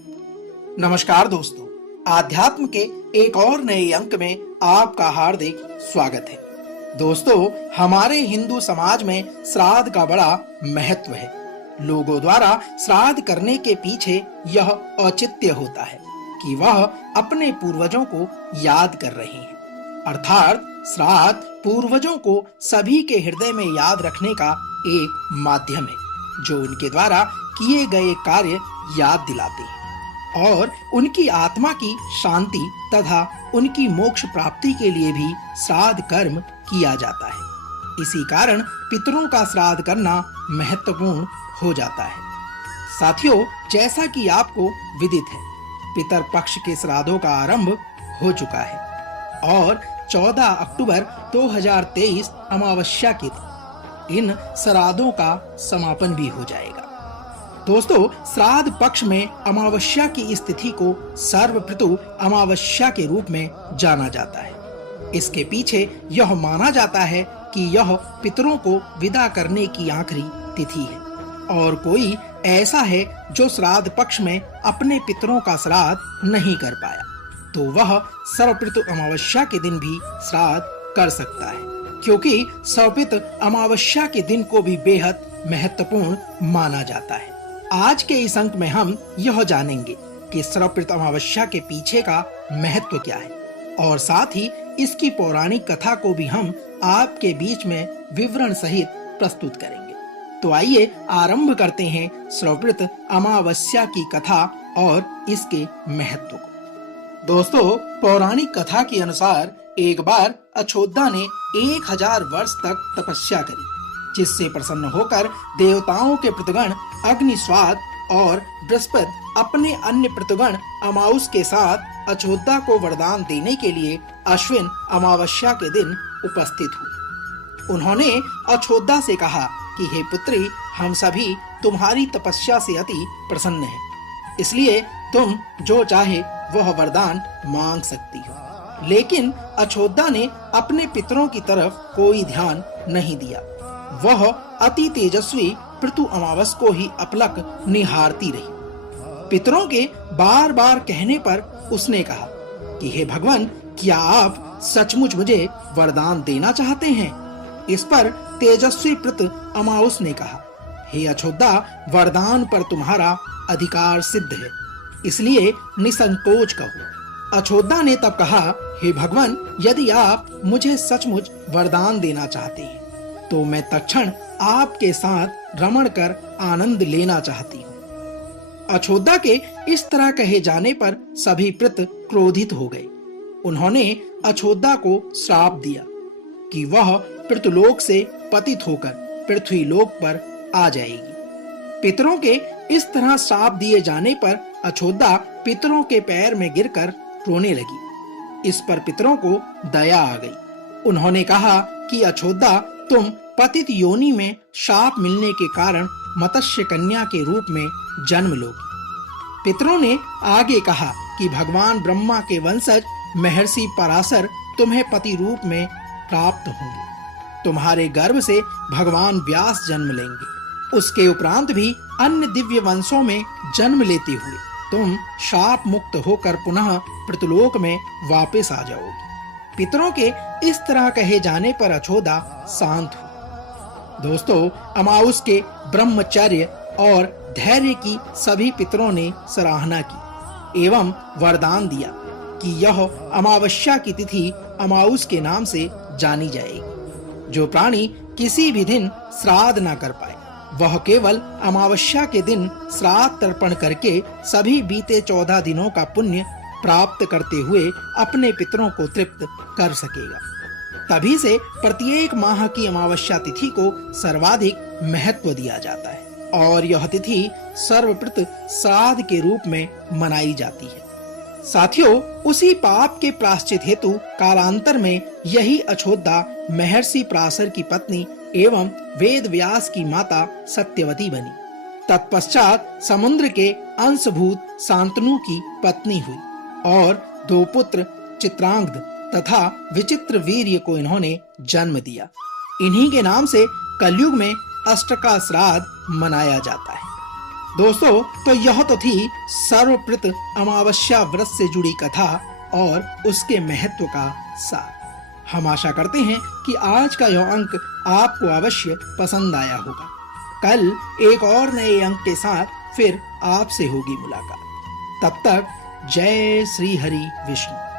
नमस्कार दोस्तों, आध्यात्म के एक और नए अंक में आपका हार्दिक स्वागत है। दोस्तों, हमारे हिंदू समाज में श्राद्ध का बड़ा महत्व है। लोगों द्वारा श्राद्ध करने के पीछे यह औचित्य होता है कि वह अपने पूर्वजों को याद कर रहे हैं। अर्थात श्राद्ध पूर्वजों को सभी के हृदय में याद रखने का एक माध्यम है, जो उनके द्वारा किए गए कार्य याद दिलाते हैं और उनकी आत्मा की शांति तथा उनकी मोक्ष प्राप्ति के लिए भी श्राद्ध कर्म किया जाता है। इसी कारण पितरों का श्राद्ध करना महत्वपूर्ण हो जाता है। साथियों, जैसा कि आपको विदित है, पितर पक्ष के श्राद्धों का आरंभ हो चुका है और 14 अक्टूबर 2023 अमावस्या के दिन इन श्राद्धों का समापन भी हो जाएगा। दोस्तों, श्राद्ध पक्ष में अमावस्या की स्थिति को सर्वप्रतु अमावस्या के रूप में जाना जाता है। इसके पीछे यह माना जाता है कि यह पितरों को विदा करने की आखिरी तिथि है और कोई ऐसा है जो श्राद्ध पक्ष में अपने पितरों का श्राद्ध नहीं कर पाया, तो वह सर्वप्रतु अमावस्या के दिन भी श्राद्ध कर सकता है, क्योंकि सर्वपित अमावस्या के दिन को भी बेहद महत्वपूर्ण माना जाता है। आज के इस अंक में हम यह जानेंगे कि सर्वपित अमावस्या के पीछे का महत्व क्या है और साथ ही इसकी पौराणिक कथा को भी हम आपके बीच में विवरण सहित प्रस्तुत करेंगे। तो आइए आरंभ करते हैं सर्वपित अमावस्या की कथा और इसके महत्व को। दोस्तों, पौराणिक कथा के अनुसार एक बार अछोदा ने 1000 वर्ष तक तपस्या करी, जिससे प्रसन्न होकर देवताओं के पितृगण अग्निस्वाद और बृहस्पति अपने अन्य पितृगण अमाउस के साथ अछोदा को वरदान देने के लिए अश्विन अमावस्या के दिन उपस्थित हुए। उन्होंने अछोदा से कहा कि हे पुत्री, हम सभी तुम्हारी तपस्या से अति प्रसन्न हैं, इसलिए तुम जो चाहे वह वरदान मांग सकती हो। लेकिन अछोदा ने अपने पितरों की तरफ कोई ध्यान नहीं दिया। वह अति तेजस्वी पृथु अमावस को ही अपलक निहारती रही। पितरों के बार बार कहने पर उसने कहा कि हे भगवान, क्या आप सचमुच मुझे वरदान देना चाहते हैं? इस पर तेजस्वी पृथु अमावस ने कहा, हे अछोदा, वरदान पर तुम्हारा अधिकार सिद्ध है, इसलिए निसंकोच कहो। अछोदा ने तब कहा, हे भगवान, यदि आप मुझे सचमुच वरदान देना चाहते हैं तो मैं तत्क्षण आपके साथ रमण कर आनंद लेना चाहती हूँ। अछोदा के इस तरह कहे जाने पर सभी पितृ क्रोधित हो गए। उन्होंने अछोदा को श्राप दिया कि वह पृथ्वीलोक से पतित होकर पृथ्वीलोक पर आ जाएगी। पितरों के इस तरह श्राप दिए जाने पर अछोदा पितरों के पैर में गिरकर रोने लगी। इस पर पितरों को दया आ गई। उन्होंने कहा कि अछोदा, तुम पतित योनि में शाप मिलने के कारण मत्स्य कन्या के रूप में जन्म लोगी। पितरों ने आगे कहा कि भगवान ब्रह्मा के वंशज महर्षि पराशर तुम्हें पति रूप में प्राप्त होंगे। तुम्हारे गर्भ से भगवान व्यास जन्म लेंगे। उसके उपरांत भी अन्य दिव्य वंशों में जन्म लेते हुए तुम शाप मुक्त होकर पुनः पृथ्वीलोक में वापस आ जाओगी। पितरों के इस तरह कहे जाने पर अछोदा शांत हुआ। दोस्तों, अमाउस के ब्रह्मचर्य और धैर्य की सभी पितरों ने सराहना की एवं वरदान दिया कि यह अमावस्या की तिथि अमाउस के नाम से जानी जाएगी। जो प्राणी किसी भी दिन श्राद्ध न कर पाए, वह केवल अमावस्या के दिन श्राद्ध तर्पण करके सभी बीते 14 दिनों का पुण्य प्राप्त करते हुए अपने पितरों को तृप्त कर सकेगा। तभी से प्रत्येक माह की अमावस्या तिथि को सर्वाधिक महत्व दिया जाता है और यह तिथि सर्वप्रत श्राद्ध के रूप में मनाई जाती है। साथियों, उसी पाप के प्रायश्चित हेतु कालांतर में यही अछोदा महर्षि पराशर की पत्नी एवं वेद व्यास की माता सत्यवती बनी। तत्पश्चात समुद्र के अंशभूत शांतनु की पत्नी हुई और 2 पुत्र चित्रांगद तथा विचित्र वीर्य को इन्होंने जन्म दिया। इन्हीं के नाम से कलयुग में अष्टका श्राद्ध मनाया जाता है। दोस्तों, तो यह तो थी सर्वप्रत अमावस्या व्रत से जुड़ी कथा और उसके महत्व का सार। हम आशा करते हैं कि आज का यह अंक आपको अवश्य पसंद आया होगा। कल एक और नए अंक के साथ फिर आपसे होगी मुलाकात। तब तक जय श्री हरि विष्णु।